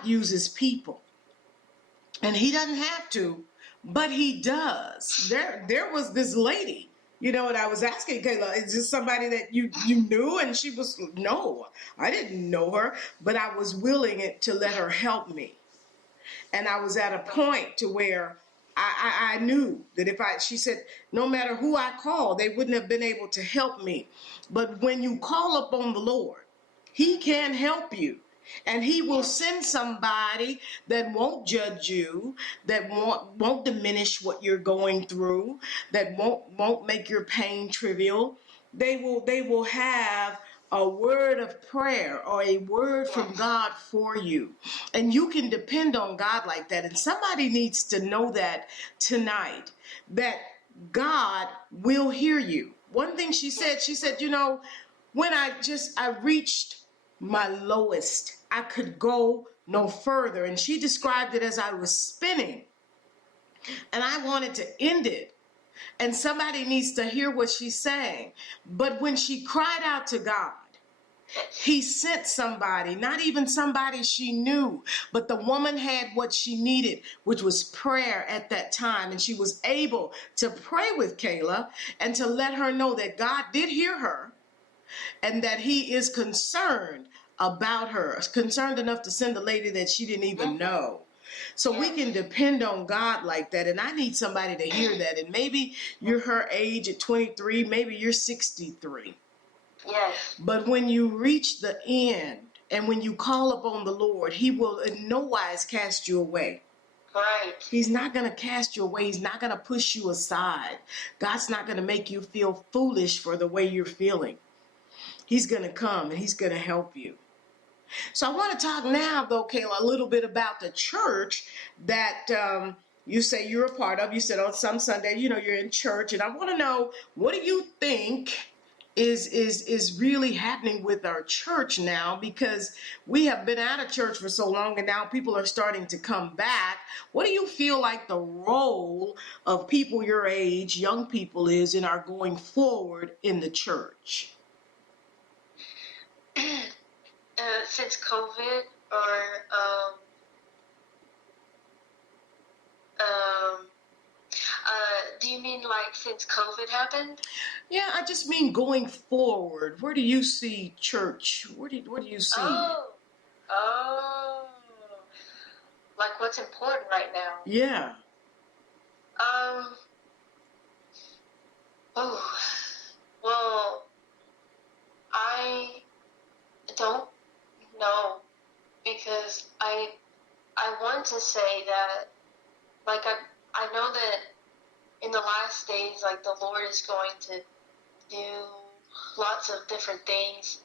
God uses people. And he doesn't have to, but he does. There was this lady, you know, and I was asking Kayla, is this somebody that you knew? And she was, no, I didn't know her, but I was willing to let her help me. And I was at a point to where I knew that she said, no matter who I called, they wouldn't have been able to help me. But when you call upon the Lord, he can help you. And he will send somebody that won't judge you, that won't diminish what you're going through, that won't make your pain trivial. They will have a word of prayer or a word from God for you. And you can depend on God like that. And somebody needs to know that tonight, that God will hear you. One thing she said, you know, when I reached my lowest, I could go no further. And she described it as I was spinning and I wanted to end it. And somebody needs to hear what she's saying. But when she cried out to God, he sent somebody, not even somebody she knew, but the woman had what she needed, which was prayer at that time. And she was able to pray with Kayla and to let her know that God did hear her and that he is concerned about her, concerned enough to send a lady that she didn't even know. So we can depend on God like that. And I need somebody to hear that. And maybe you're her age at 23, maybe you're 63. Yes. But when you reach the end and when you call upon the Lord, he will in no wise cast you away. Right. He's not going to cast you away. He's not going to push you aside. God's not going to make you feel foolish for the way you're feeling. He's going to come and he's going to help you. So I want to talk now, though, Kayla, a little bit about the church that you say you're a part of. You said on some Sunday, you know, you're in church. And I want to know, what do you think is really happening with our church now? Because we have been out of church for so long and now people are starting to come back. What do you feel like the role of people your age, young people, is in our going forward in the church? Since COVID, or do you mean like since COVID happened? Yeah, I just mean going forward. Where do you see church? What do you see? Oh, like what's important right now? Yeah. Oh, well, I don't know, because I want to say that, like, I know that in the last days, like, the Lord is going to do lots of different things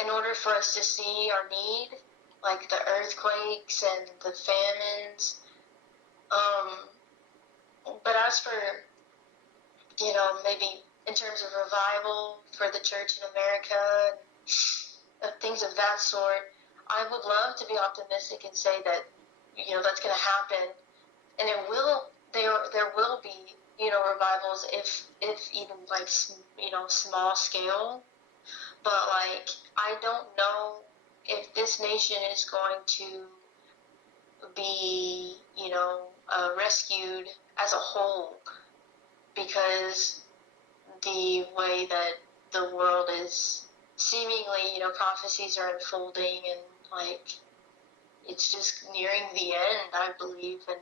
in order for us to see our need, like the earthquakes and the famines. But as for, you know, maybe in terms of revival for the church in America, things of that sort, I would love to be optimistic and say that, you know, that's going to happen, and it will. There will be, you know, revivals, if even like, you know, small scale. But like, I don't know if this nation is going to be, you know, rescued as a whole, because the way that the world is seemingly, you know, prophecies are unfolding, and like, it's just nearing the end, I believe. And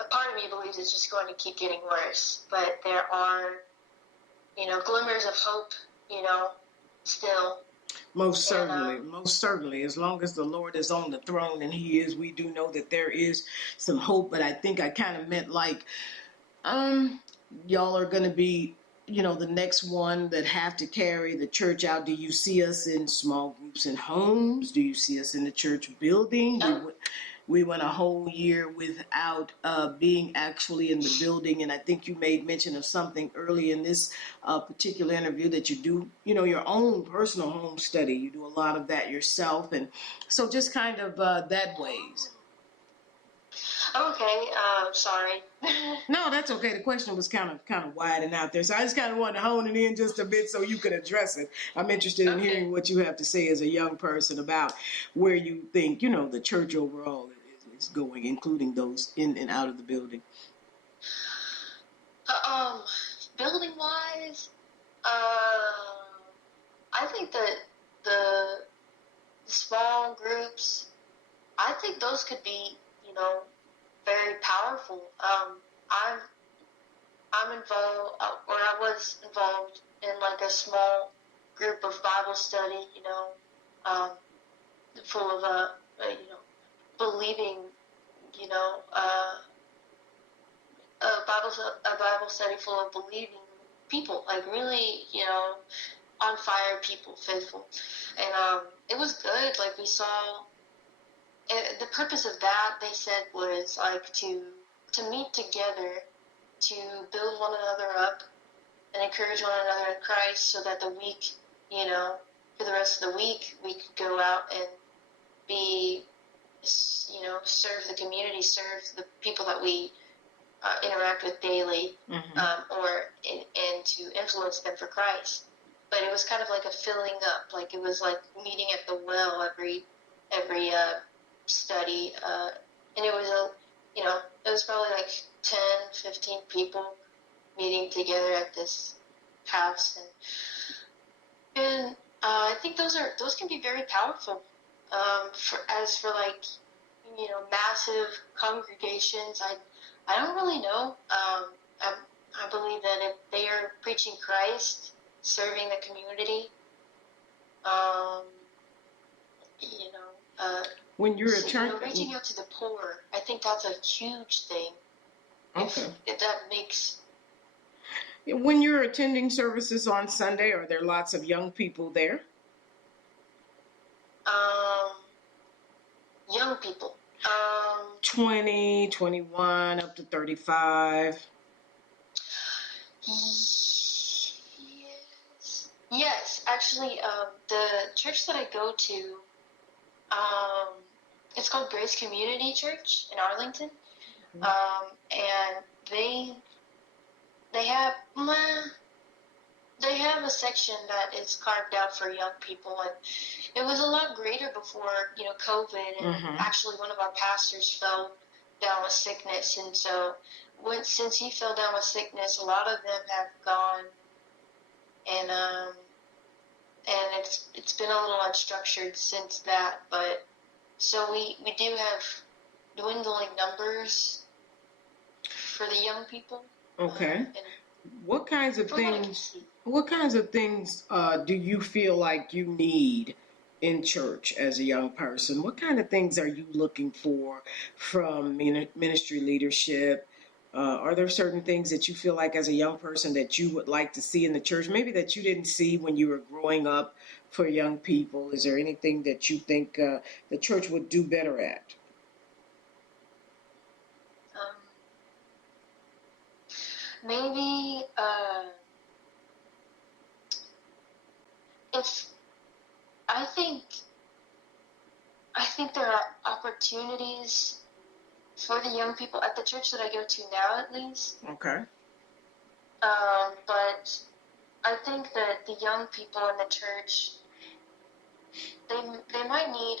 a part of me believes it's just going to keep getting worse, but there are, you know, glimmers of hope, you know, still. Most certainly. As long as the Lord is on the throne, and he is, we do know that there is some hope. But I think I kind of meant like, y'all are going to be, you know, the next one that have to carry the church out. Do you see us in small groups in homes? Do you see us in the church building? We went a whole year without being actually in the building. And I think you made mention of something early in this particular interview, that you do, you know, your own personal home study. You do a lot of that yourself. And so just kind of that ways. Okay, sorry. No, that's okay. The question was kind of wide and out there, so I just kind of wanted to hone it in just a bit so you could address it. I'm interested in Okay. hearing what you have to say as a young person about where you think the church overall is going, including those in and out of the building. Uh, um, Building wise, I think that the small groups, I think those could be, very powerful. I'm I'm involved, or I was involved in like a small group of Bible study, um, full of believing, you know, uh, a Bible study full of believing people, like really, on fire people, faithful, and it was good. Like we saw, the purpose of that they said was like to meet together, to build one another up and encourage one another in Christ, so that the week, for the rest of the week, we could go out and be, serve the community, serve the people that we interact with daily, Mm-hmm. And to influence them for Christ. But it was kind of like a filling up, like it was like meeting at the well every study, and it was probably like 10, 15 people meeting together at this house, and I think those can be very powerful. For like, massive congregations, I don't really know. I believe that if they are preaching Christ, serving the community, um, you know, When you're a church, reaching out to the poor, I think that's a huge thing. okay. If that makes When you're attending services on Sunday, are there lots of young people there? um, young people. 20, 21, up to 35. Yes. Actually, the church that I go to, um, it's called Grace Community Church in Arlington, and they have they have a section that is carved out for young people, and it was a lot greater before COVID, and actually one of our pastors fell down with sickness, and so since he fell down with sickness, a lot of them have gone, and it's been a little unstructured since that, but so we do have dwindling numbers for the young people. Okay. What kinds of things? What Do you feel like you need in church as a young person? What kind of things are you looking for from ministry leadership? Are there certain things that you feel like as a young person that you would like to see in the church, maybe that you didn't see when you were growing up for young people? Is there anything that you think the church would do better at? Maybe if I think there are opportunities for the young people at the church that I go to now, at least. Okay. But I think that the young people in the church, they might need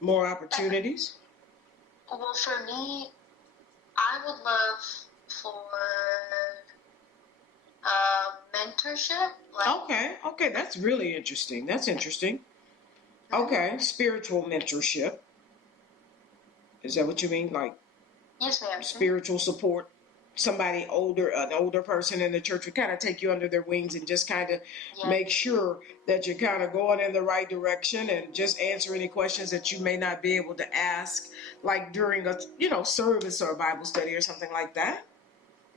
more opportunities. Well, for me, I would love for mentorship. Okay, that's really interesting. That's interesting. Okay, spiritual mentorship. Is that what you mean? Like, yes, ma'am. Spiritual support. Somebody older, an older person in the church would kind of take you under their wings and just kind of make sure that you're kind of going in the right direction and just answer any questions that you may not be able to ask, like during a service or a Bible study or something like that.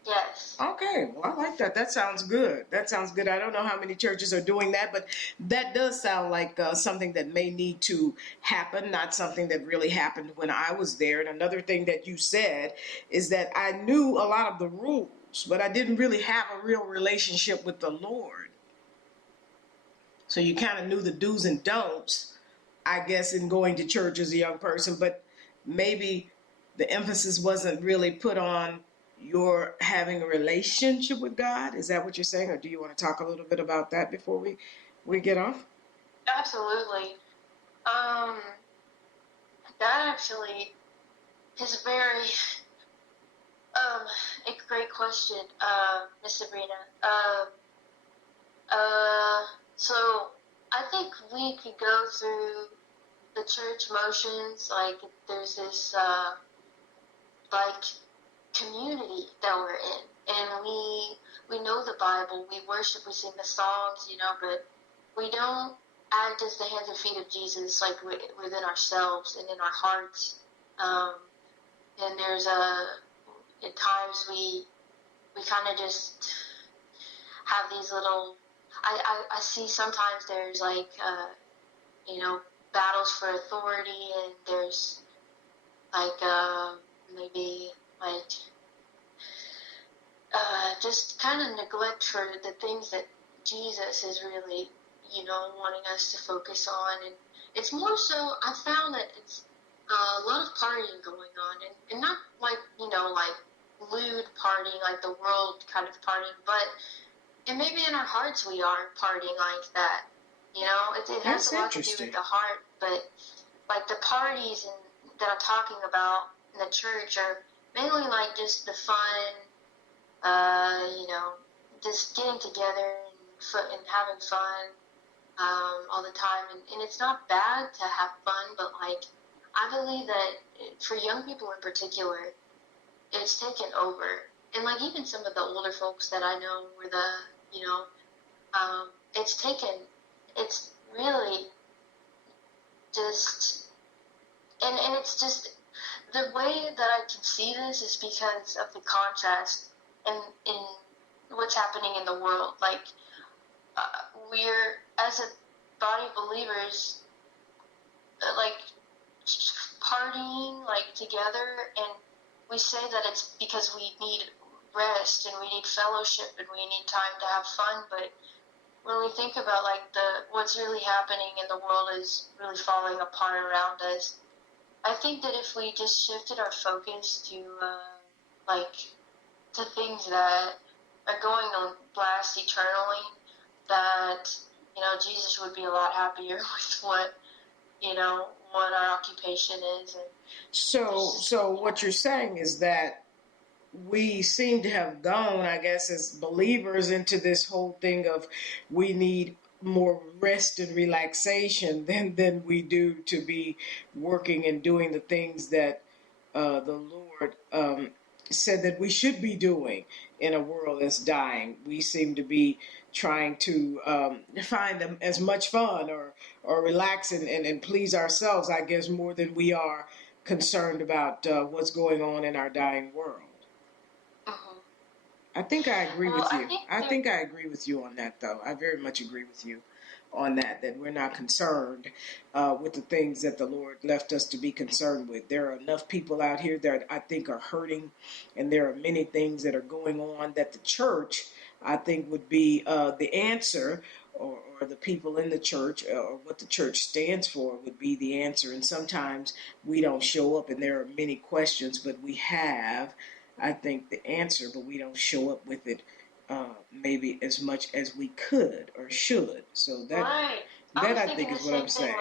Yes. Okay, well, I like that. That sounds good. I don't know how many churches are doing that, but that does sound like something that may need to happen, not something that really happened when I was there. And another thing that you said is that I knew a lot of the rules, but I didn't really have a real relationship with the Lord. So you kind of knew the do's and don'ts, I guess, in going to church as a young person, but maybe the emphasis wasn't really put on your having a relationship with God. Is that what you're saying, or do you want to talk a little bit about that before we get off? Absolutely. Um, that actually is a great question, Miss Sabrina. So I think we could go through the church motions, like there's this like community that we're in, and we know the Bible, we worship, we sing the songs, but we don't act as the hands and feet of Jesus, like within ourselves and in our hearts. And there's at times we kind of just have these little. I see sometimes there's like battles for authority, and there's like maybe like just kind of neglect for the things that Jesus is really wanting us to focus on. And it's more so I found that it's a lot of partying going on, and not like like lewd partying, like the world kind of partying, but and maybe in our hearts we are partying like that. It has That's a lot to do interesting. with the heart, but like the parties that I'm talking about in the church are mainly like just the fun, just getting together and having fun all the time. And it's not bad to have fun, but like I believe that for young people in particular, it's taken over. And like even some of the older folks that I know were it's really just, and it's just, the way that I can see this is because of the contrast in what's happening in the world. Like, we're, as a body of believers, like, partying, like, together, and we say that it's because we need rest, and we need fellowship, and we need time to have fun, but when we think about, like, what's really happening in the world is really falling apart around us, I think that if we just shifted our focus to, to things that are going to last eternally, that, Jesus would be a lot happier with what our occupation is. And So what you're saying is that we seem to have gone, I guess, as believers into this whole thing of we need more rest and relaxation than we do to be working and doing the things that the Lord said that we should be doing in a world that's dying. We seem to be trying to find as much fun or relax and please ourselves, I guess, more than we are concerned about what's going on in our dying world. mhm. I think I agree Well, with I you. think I think I agree with you on that, though. I very much agree with you on that we're not concerned with the things that the Lord left us to be concerned with. There are enough people out here that I think are hurting, and there are many things that are going on that the church, I think, would be the answer, or the people in the church, or what the church stands for would be the answer. And sometimes we don't show up, and there are many questions, but we have, I think, the answer, but we don't show up with it maybe as much as we could or should. So right. I that was I thinking think the is what I'm same thing.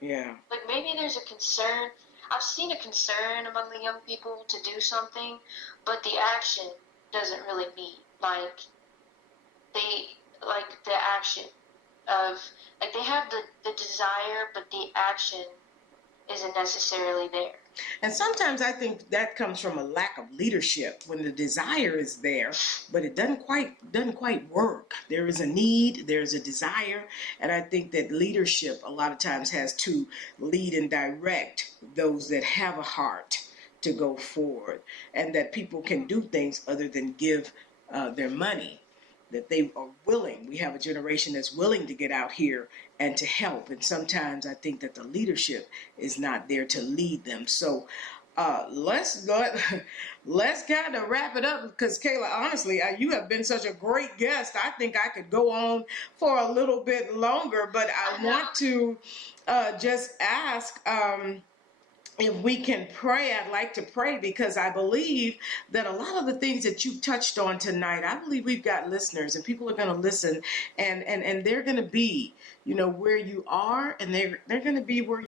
saying. Yeah. Like maybe there's a concern. I've seen a concern among the young people to do something, but the action doesn't really meet. Like they like the action of, like, they have the desire, but the action isn't necessarily there. And sometimes I think that comes from a lack of leadership when the desire is there, but it doesn't quite work. There is a need, there's a desire, and I think that leadership a lot of times has to lead and direct those that have a heart to go forward, and that people can do things other than give their money. That they are willing. We have a generation that's willing to get out here and to help. And sometimes I think that the leadership is not there to lead them. So let's go. Let's kind of wrap it up because Kayla, honestly, you have been such a great guest. I think I could go on for a little bit longer, but I want to just ask. if we can pray, I'd like to pray, because I believe that a lot of the things that you touched on tonight, I believe we've got listeners and people are going to listen, and they're going to be, where you are, and they're going to be where